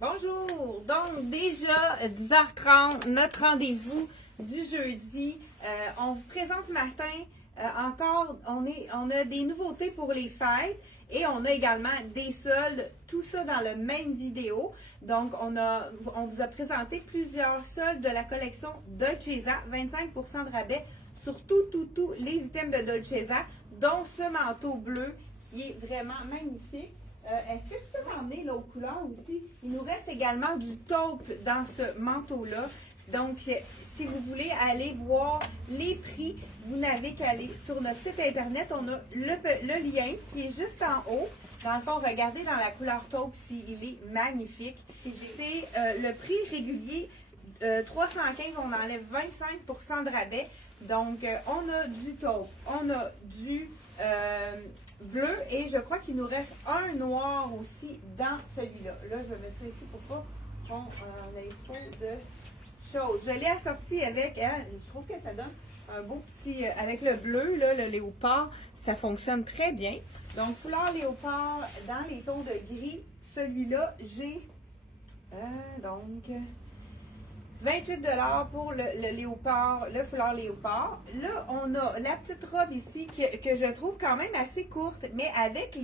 Bonjour! Donc, déjà 10h30, notre rendez-vous du jeudi. On vous présente ce matin encore, on a des nouveautés pour les fêtes et on a également des soldes, tout ça dans la même vidéo. Donc, on vous a présenté plusieurs soldes de la collection Dolcezza, 25% de rabais sur tous les items de Dolcezza, dont ce manteau bleu qui est vraiment magnifique. Est-ce que tu peux m'emmener l'autre couleur aussi? Il nous reste également du taupe dans ce manteau-là. Donc, si vous voulez aller voir les prix, vous n'avez qu'à aller sur notre site internet. On a le lien qui est juste en haut. Dans le fond, regardez dans la couleur taupe il est magnifique. C'est le prix régulier 315, on enlève 25% de rabais. Donc, on a du taupe, on a du bleu et je crois qu'il nous reste un noir aussi dans celui-là. Là, je vais mettre ça ici pour pas qu'on ait trop de choses. Je l'ai assorti avec, je trouve que ça donne un beau petit, avec le bleu, là, le léopard, ça fonctionne très bien. Donc, foulard léopard dans les tons de gris. Celui-là, j'ai, donc, 28 $ pour le léopard, le foulard léopard. Là, on a la petite robe ici que je trouve quand même assez courte, mais avec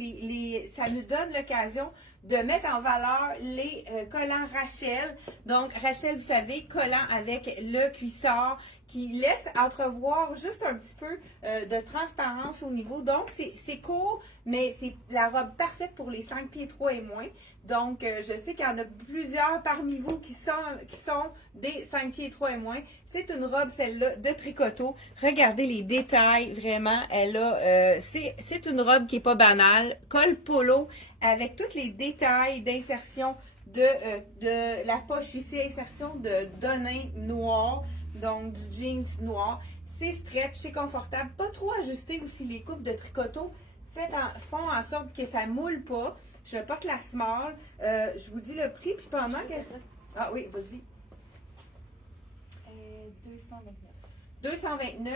ça nous donne l'occasion de mettre en valeur les collants Rachel. Donc, Rachel, vous savez, collant avec le cuissard qui laisse entrevoir juste un petit peu de transparence au niveau. Donc, c'est court, mais c'est la robe parfaite pour les 5 pieds 3 et moins. Donc, je sais qu'il y en a plusieurs parmi vous qui sont des 5 pieds 3 et moins. C'est une robe, celle-là, de tricoteau. Regardez les détails, vraiment. Elle a, c'est une robe qui n'est pas banale. Col polo avec tous les détails d'insertion de la poche ici, insertion de denim noir, donc du jeans noir. C'est stretch, c'est confortable. Pas trop ajusté aussi les coupes de tricoteau. Font en sorte que ça moule pas. Je porte la small. Je vous dis le prix, puis pendant que... Ah oui, vas-y. 229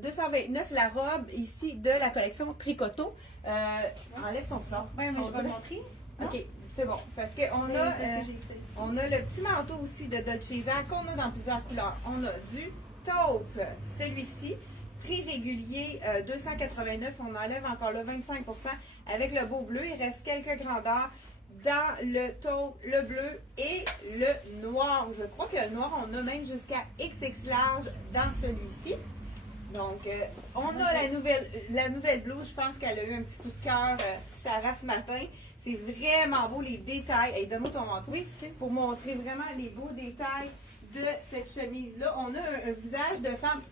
229 la robe ici de la collection Tricoteau. Enlève ton fleur. Oui, mais je vais le montrer. OK, c'est bon. Parce qu'on a, on a le petit manteau aussi de Dolcezza qu'on a dans plusieurs couleurs. On a du taupe, celui-ci. Prix régulier 289, on enlève encore le 25% avec le beau bleu. Il reste quelques grandeurs dans le taupe, le bleu et le noir. Je crois que le noir, on a même jusqu'à XX large dans celui-ci. Donc, on a la nouvelle blouse. Je pense qu'elle a eu un petit coup de cœur, Sarah, ce matin. C'est vraiment beau, les détails. Hey, donne-moi ton manteau. Oui, pour montrer vraiment les beaux détails de cette chemise-là. On a un visage de femme.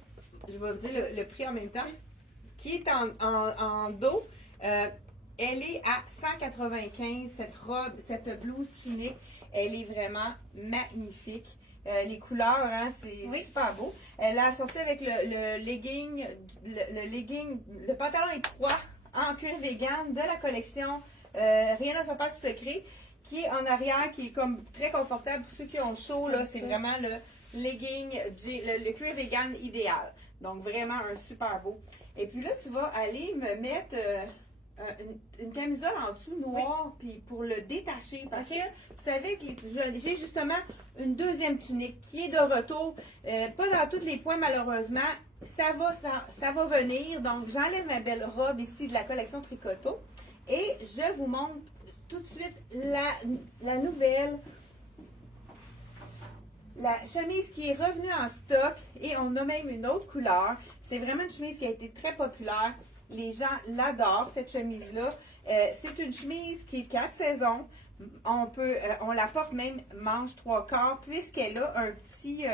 Je vais vous dire le prix en même temps, qui est en dos. Elle est à 195, cette robe, cette blouse tunique. Elle est vraiment magnifique. Les couleurs, hein, c'est super beau. Elle a assorti avec le legging, le pantalon étroit en cuir vegan de la collection Rien à se passe secret, qui est en arrière, qui est comme très confortable pour ceux qui ont chaud. Là, c'est vraiment le legging, le cuir vegan idéal. Donc, vraiment un super beau. Et puis là, tu vas aller me mettre une camisole en dessous noire puis pour le détacher. Parce que, vous savez que j'ai justement une deuxième tunique qui est de retour. Pas dans tous les points, malheureusement. Ça va venir. Donc, j'enlève ma belle robe ici de la collection Tricoteau. Et je vous montre tout de suite la nouvelle... La chemise qui est revenue en stock et on a même une autre couleur. C'est vraiment une chemise qui a été très populaire. Les gens l'adorent, cette chemise-là. C'est une chemise qui est 4 saisons. On la porte même manche 3/4 puisqu'elle a un petit,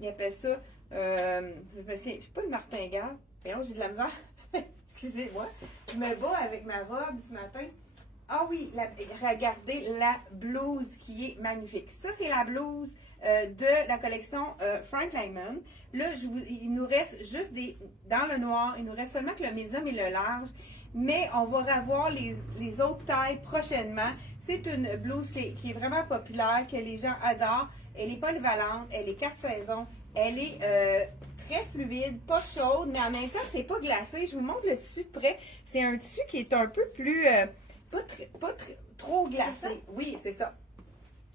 il appelle ça, c'est pas une martingale. Voyons, j'ai de la misère. Excusez-moi. Je me bats avec ma robe ce matin. Ah oui, regardez la blouse qui est magnifique. Ça, c'est la blouse de la collection Frank Lyman. Là, il nous reste juste dans le noir, il nous reste seulement que le médium et le large, mais on va revoir les autres tailles prochainement. C'est une blouse qui est vraiment populaire, que les gens adorent. Elle est polyvalente, elle est 4 saisons, elle est très fluide, pas chaude, mais en même temps, c'est pas glacé. Je vous montre le tissu de près. C'est un tissu qui est un peu plus, pas trop glacé. Oui, c'est ça.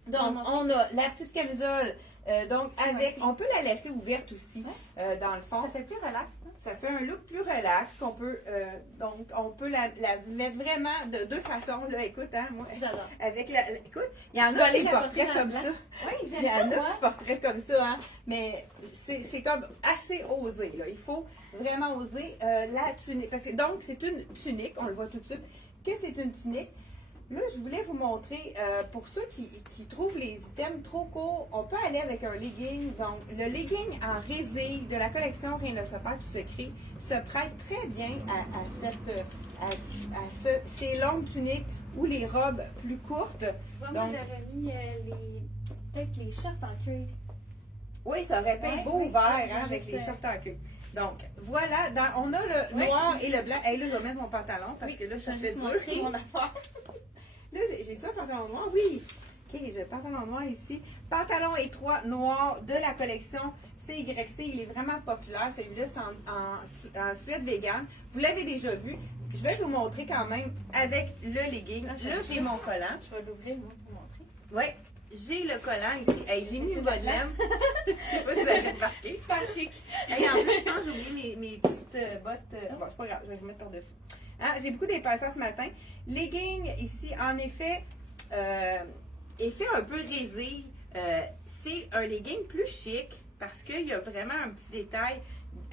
Donc, on a la petite camisole. Donc, avec, on peut la laisser ouverte aussi, dans le fond. Ça fait plus relax. Hein? Ça fait un look plus relax qu'on peut, donc, on peut la mettre vraiment de deux façons, là. Écoute, hein, moi. J'adore. Avec écoute, il y en a qui porteraient comme ça. Oui, Il j'aime y en ça, a moi. qui porteraient comme ça, hein. Mais c'est comme assez osé, là. Il faut vraiment oser la tunique. Parce que, donc, c'est une tunique, on le voit tout de suite, que c'est une tunique. Là, je voulais vous montrer, pour ceux qui trouvent les items trop courts, on peut aller avec un legging. Donc, le legging en résille de la collection Rien ne se perd du secret se prête très bien à ces longues tuniques ou les robes plus courtes. Tu vois, moi, j'aurais mis peut-être les shorts en cuir. Oui, ça aurait pu être beau vert hein, avec les shorts en cuir. Donc, voilà, on a le noir et le blanc. Hey, là, je vais mettre mon pantalon parce que là, ça fait dur, mon affaire. Là, j'ai-tu un pantalon noir? Oui. OK, j'ai le pantalon noir ici. Pantalon étroit noir de la collection CYC. Il est vraiment populaire. Celui-là, c'est en suède vegan. Vous l'avez déjà vu. Je vais vous montrer quand même avec le legging. Là, j'ai mon collant. Je vais l'ouvrir, moi, pour montrer. Oui, j'ai le collant ici. Hey, j'ai mis une botte de laine. Je sais pas si vous avez remarqué. Super chic. Hey, en plus, je pense que j'ai oublié mes petites bottes. Bon, c'est pas grave, je vais vous mettre par-dessus. Hein, j'ai beaucoup d'épaisseur ce matin. Legging ici, en effet, effet un peu résille. C'est un legging plus chic parce qu'il y a vraiment un petit détail,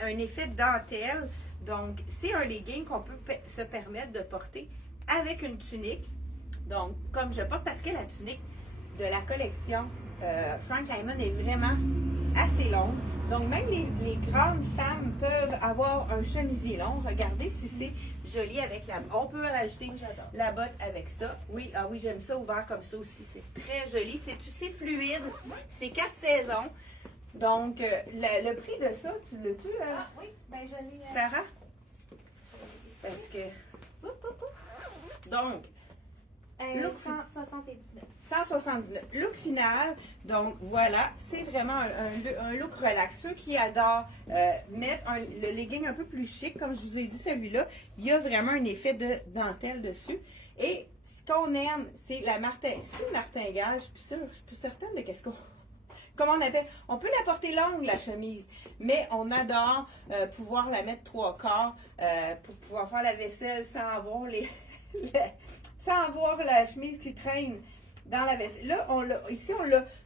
un effet de dentelle. Donc, c'est un legging qu'on peut se permettre de porter avec une tunique. Donc, comme je porte, parce que la tunique de la collection Frank Lyman est vraiment assez longue. Donc, même les grandes femmes peuvent avoir un chemisier long. Regardez si c'est joli avec la... On peut rajouter la botte avec ça. Oui, ah oui, j'aime ça ouvert comme ça aussi. C'est très joli. C'est fluide. C'est 4 saisons. Donc, le prix de ça, tu l'as-tu, Ah oui, ben je l'ai. Sarah? Parce que... Donc, look 179. 179. Look final. Donc, voilà. C'est vraiment un look relax. Ceux qui adorent mettre le legging un peu plus chic, comme je vous ai dit, celui-là, il y a vraiment un effet de dentelle dessus. Et ce qu'on aime, c'est la martingale. Je suis plus certaine de qu'est-ce qu'on... Comment on appelle? On peut la porter longue, la chemise, mais on adore pouvoir la mettre 3/4 pour pouvoir faire la vaisselle sans avoir sans avoir la chemise qui traîne dans la vaisselle. Là, ici,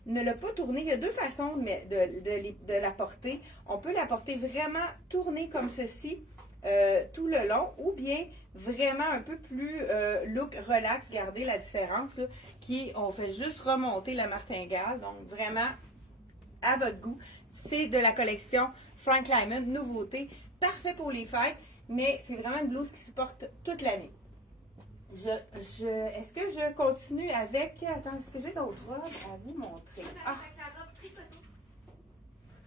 ne l'a pas tournée. Il y a deux façons de la porter. On peut la porter vraiment tournée comme ceci tout le long, ou bien vraiment un peu plus look relax. Regardez la différence, là, on fait juste remonter la martingale. Donc, vraiment, à votre goût. C'est de la collection Frank Lyman, nouveauté. Parfait pour les fêtes, mais c'est vraiment une blouse qui supporte toute l'année. Est-ce que je continue avec... Attends, est-ce que j'ai d'autres robes à vous montrer? Ah.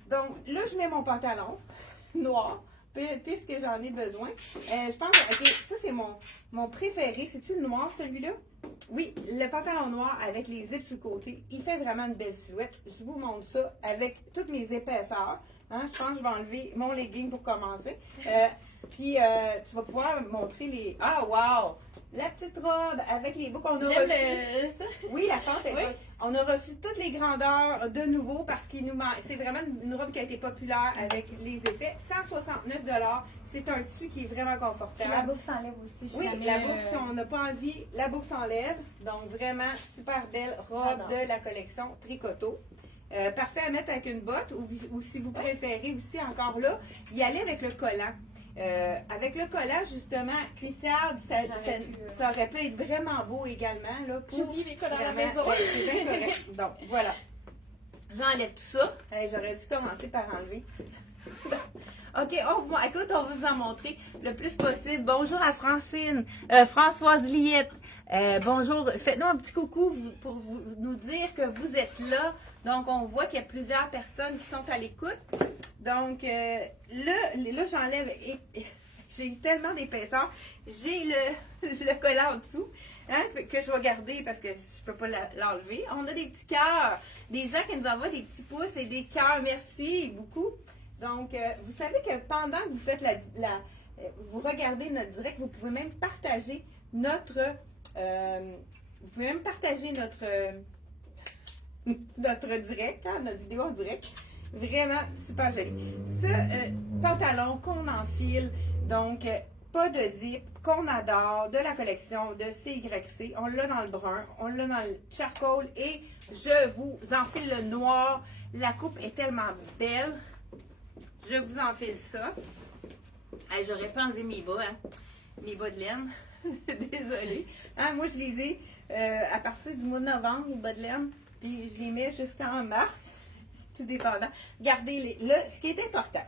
Donc, là, je mets mon pantalon noir, puisque j'en ai besoin. Je pense que, OK, ça, c'est mon préféré. C'est-tu le noir, celui-là? Oui, le pantalon noir avec les zips sur le côté. Il fait vraiment une belle silhouette. Je vous montre ça avec toutes mes épaisseurs. Hein, je pense que je vais enlever mon legging pour commencer. Puis, tu vas pouvoir montrer les... Ah, wow! La petite robe avec les boucles. Oui, la fente est bonne. On a reçu toutes les grandeurs de nouveau parce qu'il nous manque. C'est vraiment une robe qui a été populaire avec les effets. 169 $. C'est un tissu qui est vraiment confortable. Puis la boucle s'enlève aussi. Oui, la boucle, si on n'a pas envie, la boucle s'enlève. Donc, vraiment, super belle robe de la collection Tricoto. Parfait à mettre avec une botte ou si vous préférez aussi, encore là, y aller avec le collant. Avec le collant, justement, cuissarde, ça aurait pu être vraiment beau également. J'ai oublié mes collants à la maison. C'est bien correct. Donc, voilà. J'enlève tout ça. J'aurais dû commencer par enlever. OK, écoute, on va vous en montrer le plus possible. Bonjour à Francine, Françoise Liette. Bonjour, faites-nous un petit coucou pour nous dire que vous êtes là. Donc, on voit qu'il y a plusieurs personnes qui sont à l'écoute. Donc, là j'enlève. J'ai tellement d'épaisseur. J'ai le collant en dessous, hein, que je vais garder parce que je ne peux pas l'enlever. On a des petits cœurs. Des gens qui nous envoient des petits pouces et des cœurs. Merci beaucoup. Donc, vous savez que pendant que vous faites vous regardez notre direct, vous pouvez même partager notre vous pouvez même partager notre direct, hein, notre vidéo en direct. Vraiment super joli. Ce pantalon qu'on enfile, donc pas de zip, qu'on adore, de la collection de CYC. On l'a dans le brun, on l'a dans le charcoal et je vous enfile le noir. La coupe est tellement belle. Je vous enfile ça. Hey, j'aurais pas enlevé mes bas, hein? Mes bas de laine. Désolée. Hein, moi, je les ai à partir du mois de novembre, les bas de laine. Puis je les mets jusqu'en mars. Tout dépendant. Regardez, là, ce qui est important,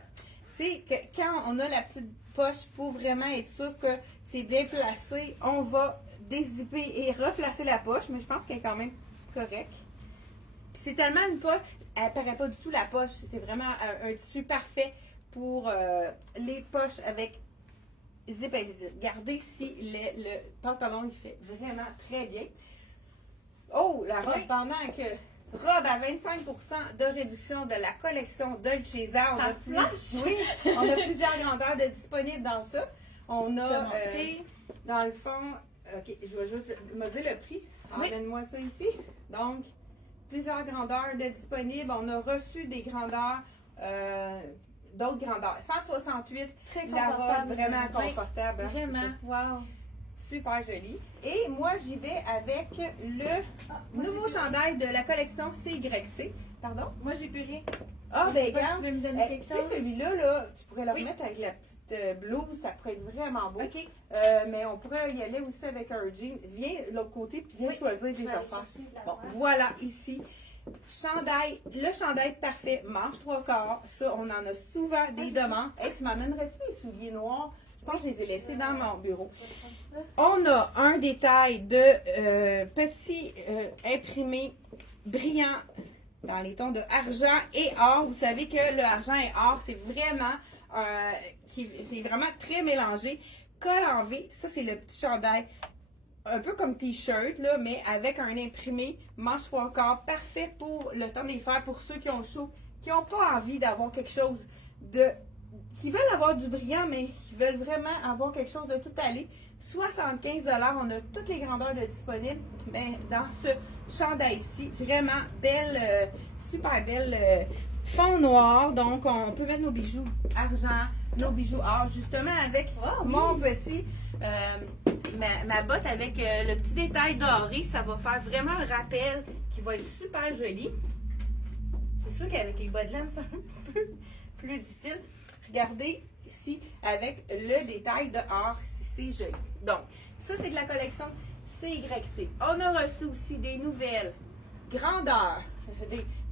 c'est que quand on a la petite poche pour vraiment être sûr que c'est bien placé, on va dézipper et replacer la poche, mais je pense qu'elle est quand même correcte. Puis c'est tellement une poche, elle paraît pas du tout la poche, c'est vraiment un tissu parfait pour les poches avec zip invisible. Regardez si le pantalon il fait vraiment très bien. Oh, la robe, Oui. pendant que robe à 25% de réduction de la collection Dolce Vita. Ça flash! Oui, on a plusieurs grandeurs de disponibles dans ça. On a, montrer. dans le fond, ok, je vais juste me dire le prix. Oui. Emmène-moi ça ici. Donc, plusieurs grandeurs de disponibles. On a reçu des grandeurs, d'autres grandeurs. 168, Très la confortable. robe vraiment Oui, confortable. hein, c'est ça. Vraiment, wow. Super joli. Et moi, j'y vais avec le nouveau chandail de la collection CYC. Pardon? Moi, j'ai plus rien. Ah, ben, Tu regarde. veux me donner quelque Tu sais, chose? celui-là, là, tu pourrais le Oui. remettre avec la petite blouse. Ça pourrait être vraiment beau. OK. Mais on pourrait y aller aussi avec un jean. Viens de l'autre côté, puis viens Oui, choisir je des vais aller affaires. chercher de la Bon, toile. voilà, ici. Chandail, le chandail parfait, manche 3/4. Ça, on en a souvent des demandes. Hey, tu m'amènerais-tu les souliers noirs? Je pense que je les ai laissés dans mon bureau. On a un détail de petit imprimé brillant dans les tons de argent et or. Vous savez que le argent et or, c'est vraiment, c'est vraiment très mélangé. Col en V, ça c'est le petit chandail. Un peu comme t-shirt, là, mais avec un imprimé manche 3/4, parfait pour le temps des fêtes, pour ceux qui ont chaud, qui n'ont pas envie d'avoir quelque chose de... qui veulent avoir du brillant, mais qui veulent vraiment avoir quelque chose de tout allé. 75 $, on a toutes les grandeurs de disponibles, mais dans ce chandail-ci, vraiment belle, super belle fond noir, donc on peut mettre nos bijoux argent, nos bijoux or, justement avec Oh, oui. mon petit... ma botte avec le petit détail doré, ça va faire vraiment un rappel qui va être super joli. C'est sûr qu'avec les bas de laine, c'est un petit peu plus difficile. Regardez ici avec le détail de or, si c'est joli. Donc, ça c'est de la collection CYC. On a reçu aussi des nouvelles grandeurs.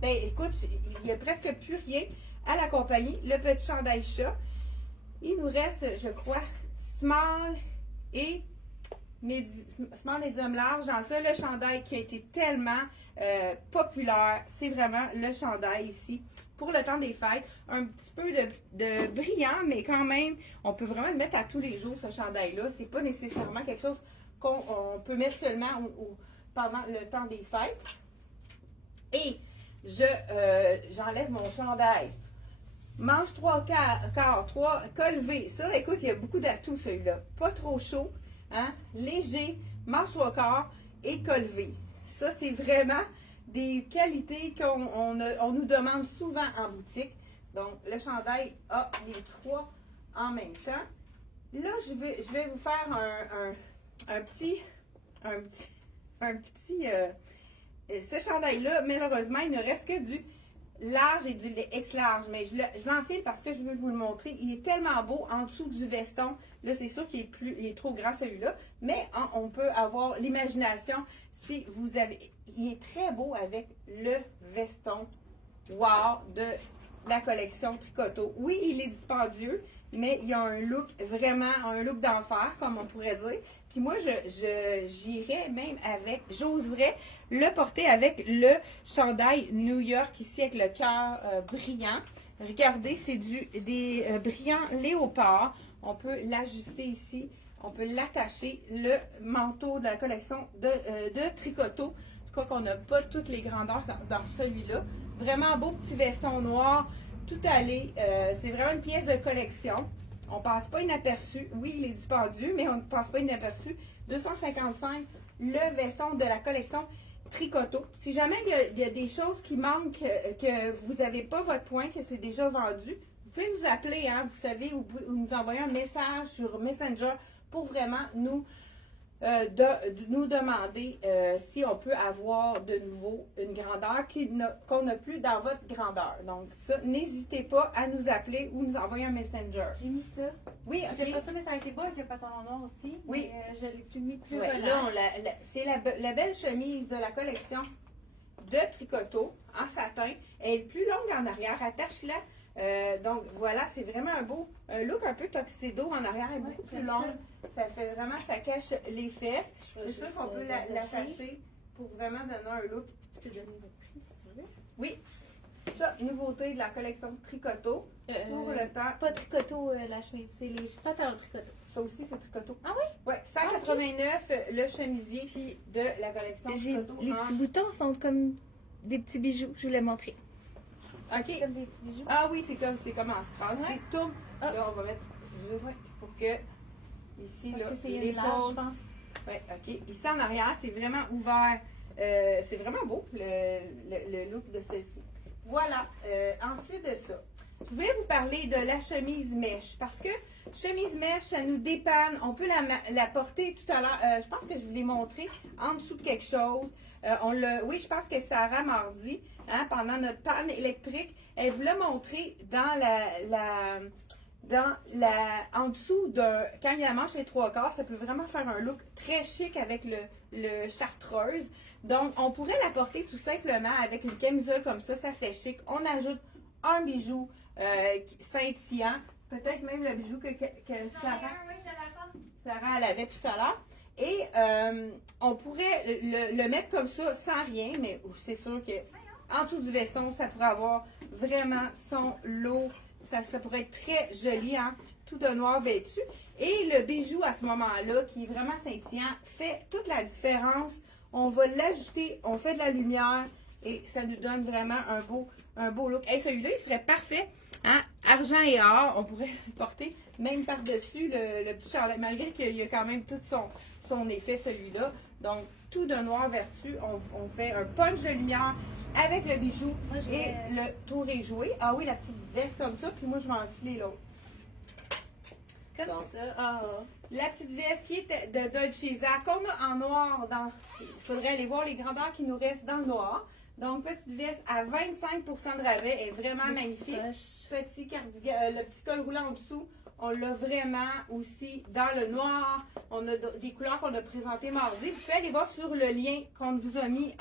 Ben, écoute, il n'y a presque plus rien à la compagnie. Le petit chandail chat. Il nous reste, je crois, small et small, medium, large. Dans ça, le chandail qui a été tellement populaire, c'est vraiment le chandail ici pour le temps des fêtes. Un petit peu de brillant, mais quand même, on peut vraiment le mettre à tous les jours, ce chandail-là. C'est pas nécessairement quelque chose qu'on peut mettre seulement pendant le temps des fêtes. Et j'enlève mon chandail. Manche 3/4, 3, col V. Ça, écoute, il y a beaucoup d'atouts, celui-là. Pas trop chaud, hein? Léger, manche 3/4 et col V. Ça, c'est vraiment des qualités qu'on nous demande souvent en boutique. Donc, le chandail a les trois en même temps. Là, je vais vous faire un petit ce chandail-là, malheureusement, il ne reste que du large et du X large, mais je l'enfile parce que je veux vous le montrer. Il est tellement beau en dessous du veston. Là, c'est sûr qu'il est trop grand celui-là, mais on peut avoir l'imagination si vous avez... Il est très beau avec le veston wow de la collection Tricoto. Oui, il est dispendieux, mais il y a un look vraiment, un look d'enfer, comme on pourrait dire. Puis moi, j'irais même avec, j'oserais le porter avec le chandail New York ici avec le cœur brillant. Regardez, c'est des brillants léopard. On peut l'ajuster ici. On peut l'attacher. Le manteau de la collection de Tricoto. Je crois qu'on n'a pas toutes les grandeurs dans celui-là. Vraiment beau petit veston noir, tout allé. C'est vraiment une pièce de collection. On ne passe pas inaperçu. Oui, il est dispendieux, mais on ne passe pas inaperçu. 255 le veston de la collection Tricoto. Si jamais il y a des choses qui manquent, que vous n'avez pas votre point, que c'est déjà vendu, vous pouvez nous appeler, hein, vous savez, vous pouvez nous envoyer un message sur Messenger pour vraiment nous demander si on peut avoir de nouveau une grandeur qu'on n'a plus dans votre grandeur. Donc ça, n'hésitez pas à nous appeler ou nous envoyer un messenger. J'ai mis ça. Oui, Je sais ok. pas ça, mais ça a été beau avec le pantalon noir aussi. Oui. Mais, je l'ai plus mis plus Ouais, relax. là, c'est la belle chemise de la collection de Tricoto en satin. Elle est plus longue en arrière. Attache-la. Donc voilà, c'est vraiment un look un peu tuxedo en arrière. Elle est beaucoup plus longue. Ça fait vraiment, ça cache les fesses. C'est sûr qu'on peut l'attacher pour vraiment donner un look. Tu peux donner le prix si tu veux. Oui, ça, nouveauté de la collection Tricoto pour le temps. Pas tricoto, la chemise, c'est les pantalons tricoto. Ça aussi, c'est Tricoto. Ah oui? Oui, 189 le chemisier de la collection Tricoto. Les petits boutons sont comme des petits bijoux, je vous l'ai montré. OK. Comme des petits bijoux. Ah oui, c'est comme en strass. Ouais. C'est tout. Ah. Là, on va mettre juste pour que ici, Parce là, que c'est une large, je pense. Oui, OK. Ici en arrière, c'est vraiment ouvert. C'est vraiment beau, le look de celle-ci. Voilà. Ensuite de ça, je voulais vous parler de la chemise mèche parce que chemise mèche, ça nous dépanne. On peut la porter tout à l'heure. Je pense que je vous l'ai montré en dessous de quelque chose. Oui, je pense que Sarah mardi, hein, pendant notre panne électrique, elle vous l'a montré dans en dessous quand il y a la manche les 3/4, ça peut vraiment faire un look très chic avec le chartreuse. Donc, on pourrait la porter tout simplement avec une camisole comme ça fait chic. On ajoute un bijou scintillant, peut-être même le bijou que Sarah elle avait tout à l'heure. Et on pourrait le mettre comme ça sans rien, mais c'est sûr que en dessous du veston, ça pourrait avoir vraiment son lot. Ça pourrait être très joli, hein? Tout de noir vêtu. Et le bijou à ce moment-là, qui est vraiment scintillant, fait toute la différence. On va l'ajouter, on fait de la lumière et ça nous donne vraiment un beau look. Et celui-là, il serait parfait, hein? Argent et or, on pourrait le porter même par-dessus le petit chandail, malgré qu'il y a quand même tout son effet, celui-là. Donc, tout de noir vertu, on fait un punch de lumière avec le bijou et le tour est joué. Ah oui, la petite veste comme ça, puis moi, je vais enfiler l'autre. Comme Donc, ça. Ah. La petite veste qui est de Dolce Zara, qu'on a en noir. Il faudrait aller voir les grandeurs qui nous restent dans le noir. Donc, petite veste à 25% de rabais, elle est vraiment magnifique. Petit cardigan, le petit col roulant en dessous, on l'a vraiment aussi dans le noir. On a des couleurs qu'on a présentées mardi. Vous pouvez aller voir sur le lien qu'on vous a mis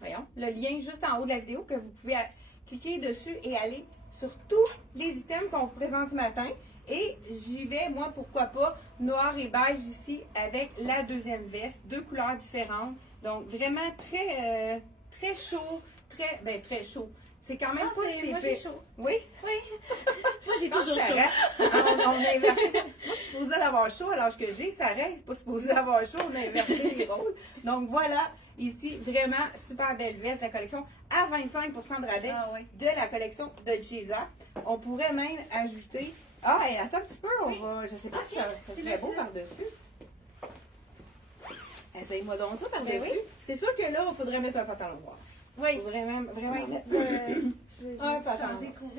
voyons, le lien juste en haut de la vidéo que vous pouvez cliquer dessus et aller sur tous les items qu'on vous présente ce matin. Et j'y vais, moi, pourquoi pas, noir et beige ici avec la deuxième veste, 2 couleurs différentes. Donc, vraiment très, très chaud, très chaud. C'est quand même pas si moi, j'ai chaud. Oui? Oui. Moi, j'ai toujours chaud. On a inversé. Moi, je suis supposée d'avoir chaud à l'âge que j'ai. Sarah n'est pas supposée d'avoir chaud. On a inversé les rôles. Donc, voilà. Ici, vraiment super belle veste de la collection à 25% de rabais de la collection de Dolce. On pourrait même ajouter... Ah, et attends un petit peu, je sais pas si ça serait beau par-dessus. Essaye-moi donc ça par-dessus. Oui. C'est sûr que là, il faudrait mettre un pantalon noir. Oui. Il faudrait vraiment mettre un pantalon changer noir.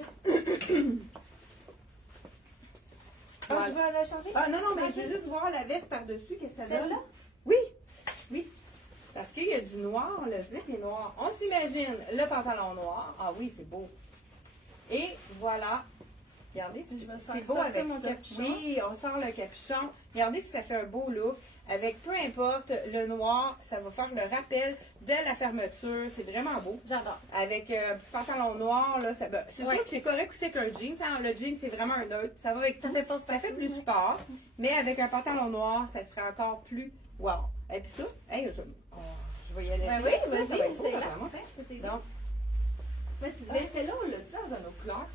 Ah, je veux la changer? Ah non, mais je veux juste voir la veste par-dessus, qu'est-ce que ça donne. Celle-là? Oui. Parce qu'il y a du noir, le zip est noir. On s'imagine le pantalon noir. Ah oui, c'est beau. Et voilà. Regardez, c'est beau avec mon ça. capuchon. Oui, on sort le capuchon. Regardez si ça fait un beau look. Avec peu importe le noir, ça va faire le rappel de la fermeture. C'est vraiment beau. J'adore. Avec un petit pantalon noir, là, c'est sûr que c'est correct aussi avec un jean. Hein. Le jean, c'est vraiment un neutre. Ça va avec tout. Ça fait plus sport. Mais avec un pantalon noir, ça serait encore plus wow. Et puis ça, hey, je vais y aller. Oui, vas-y, ça va être beau, c'est là. vraiment. Donc, mais celle-là, on l'a dit dans un autre couleur.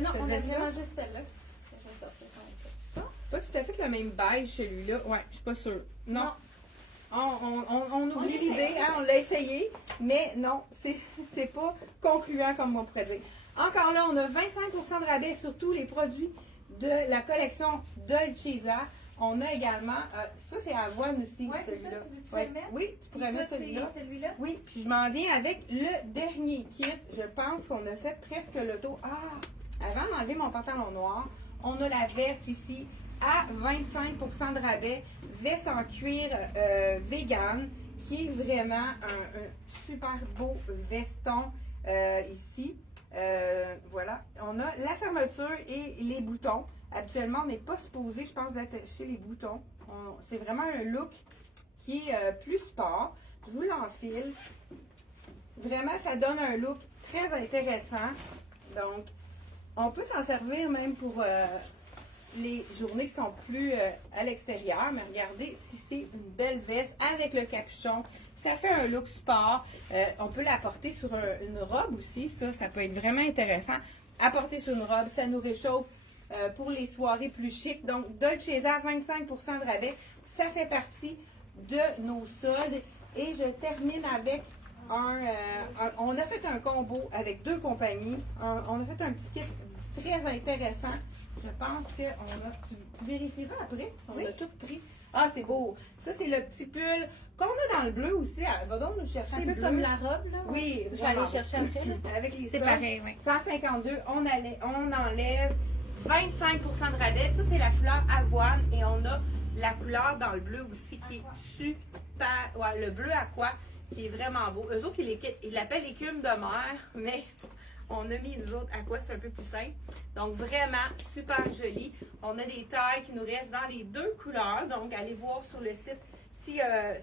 Non, Cette on a veste-là? vraiment juste celle-là. Je vais sortir son capuchon. Pas tout à fait le même beige, celui-là. Ouais, je suis pas sûre. Non. On oublie l'idée, hein, on l'a essayé, mais non, c'est pas concluant comme on pourrait dire. Encore là, on a 25% de rabais sur tous les produits de la collection Dolce Zara. On a également, ça c'est avoine aussi, Ouais, c'est ça, celui-là. tu veux-tu Ouais. le mettre? Oui, tu pourrais Puis mettre toi, celui-là. c'est celui-là? Oui, puis je m'en viens avec le dernier kit. Je pense qu'on a fait presque le tour. Ah! Avant d'enlever mon pantalon noir, on a la veste ici à 25% de rabais. Veste en cuir vegan, qui est vraiment un super beau veston ici. Voilà. On a la fermeture et les boutons. Habituellement, on n'est pas supposé, je pense, d'attacher les boutons. C'est vraiment un look qui est plus sport. Je vous l'enfile. Vraiment, ça donne un look très intéressant. Donc, on peut s'en servir même pour les journées qui sont plus à l'extérieur. Mais regardez, si c'est une belle veste avec le capuchon, ça fait un look sport. On peut la porter sur une robe aussi. Ça peut être vraiment intéressant. À porter sur une robe, ça nous réchauffe pour les soirées plus chic. Donc, Dolce à 25% de rabais. Ça fait partie de nos soldes. Et je termine avec on a fait un combo avec 2 compagnies. On a fait un petit kit très intéressant. Je pense qu'on a. Tu vérifieras après si on Oui. a tout pris. Ah, c'est beau. Ça, c'est le petit pull qu'on a dans le bleu aussi. Va donc nous chercher Un le peu bleu. comme la robe, là. Oui, Je vais aller vraiment. chercher après, là. Avec les C'est stocks, pareil, oui. 152, on enlève 25% de rabais. Ça, c'est la couleur avoine. Et on a la couleur dans le bleu aussi qui est super. Ouais, le bleu aqua qui est vraiment beau. Eux autres, ils l'appellent écume de mer, mais on a mis nous autres aqua, c'est un peu plus simple. Donc, vraiment super joli. On a des tailles qui nous restent dans les 2 couleurs. Donc, allez voir sur le site si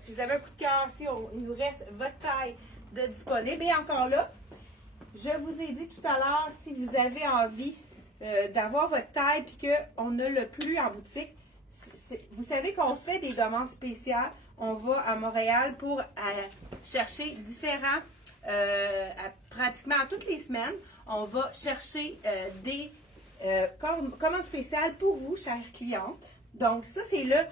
vous avez un coup de cœur, il nous reste votre taille de disponible. Et encore là, je vous ai dit tout à l'heure, si vous avez envie d'avoir votre taille et qu'on ne l'a plus en boutique, vous savez qu'on fait des demandes spéciales. On va à Montréal pour chercher différents, pratiquement toutes les semaines, on va chercher des commandes spéciales pour vous, chers clients. Donc, ça, c'est là,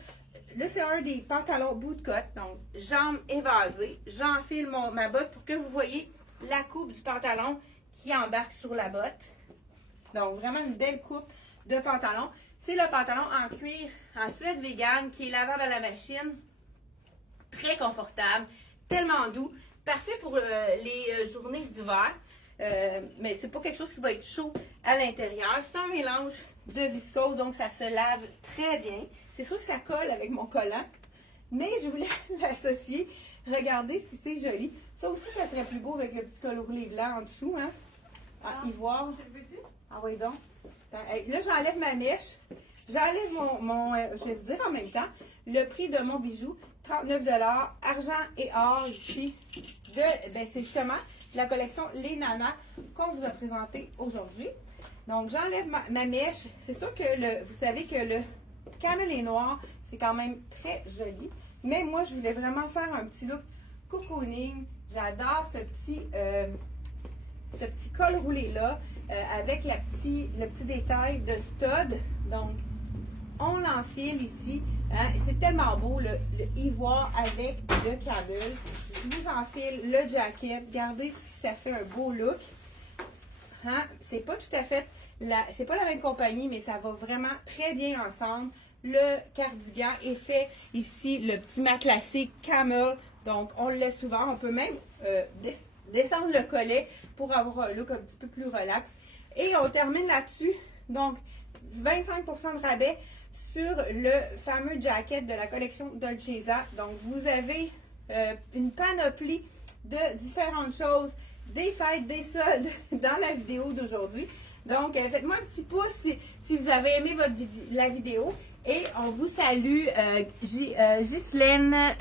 c'est un des pantalons bout de côte. Donc, jambes évasées. J'enfile ma botte pour que vous voyez la coupe du pantalon qui embarque sur la botte. Donc, vraiment une belle coupe de pantalon. C'est le pantalon en cuir, en suède vegan, qui est lavable à la machine. Très confortable, tellement doux. Parfait pour les journées d'hiver. Mais c'est pas quelque chose qui va être chaud à l'intérieur. C'est un mélange de viscose, donc ça se lave très bien. C'est sûr que ça colle avec mon collant, mais je voulais l'associer. Regardez si c'est joli. Ça aussi, ça serait plus beau avec le petit col roulé blanc en dessous, hein? Ah, ivoire. Tu le veux-tu? Ah oui, donc. Là, j'enlève ma mèche. J'enlève je vais vous dire en même temps, le prix de mon bijou, 39 $, argent et or ici. C'est justement la collection Les Nanas qu'on vous a présenté aujourd'hui. Donc, j'enlève ma mèche. C'est sûr que vous savez que le camelé noir, c'est quand même très joli. Mais moi, je voulais vraiment faire un petit look cocooning. J'adore ce petit col roulé-là avec le petit détail de stud. Donc, on l'enfile ici. Hein, c'est tellement beau, le ivoire avec le camel. Je vous enfile le jacket. Regardez si ça fait un beau look. Hein, c'est pas tout à fait c'est pas la même compagnie, mais ça va vraiment très bien ensemble. Le cardigan est fait ici, le petit matelassé camel. Donc, on le laisse ouvert. On peut même descendre le collet pour avoir un look un petit peu plus relax. Et on termine là-dessus. Donc, 25% de rabais sur le fameux jacket de la collection Dolcezza. Donc, vous avez une panoplie de différentes choses, des fêtes, des soldes dans la vidéo d'aujourd'hui. Donc, faites-moi un petit pouce si vous avez aimé la vidéo. Et on vous salue, Ghislaine,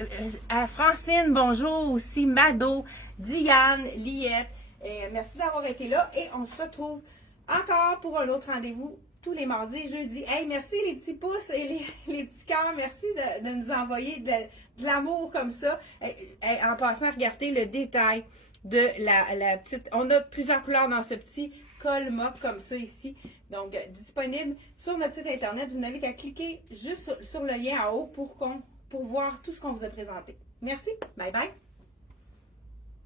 Francine, bonjour aussi, Mado, Diane, Liette. Et merci d'avoir été là. Et on se retrouve encore pour un autre rendez-vous tous les mardis et jeudis. Hey, merci les petits pouces et les petits cœurs. Merci de nous envoyer de l'amour comme ça. En passant, regardez le détail de la petite. On a plusieurs couleurs dans ce petit col mop comme ça ici. Donc, disponible sur notre site internet. Vous n'avez qu'à cliquer juste sur le lien en haut pour voir tout ce qu'on vous a présenté. Merci. Bye bye.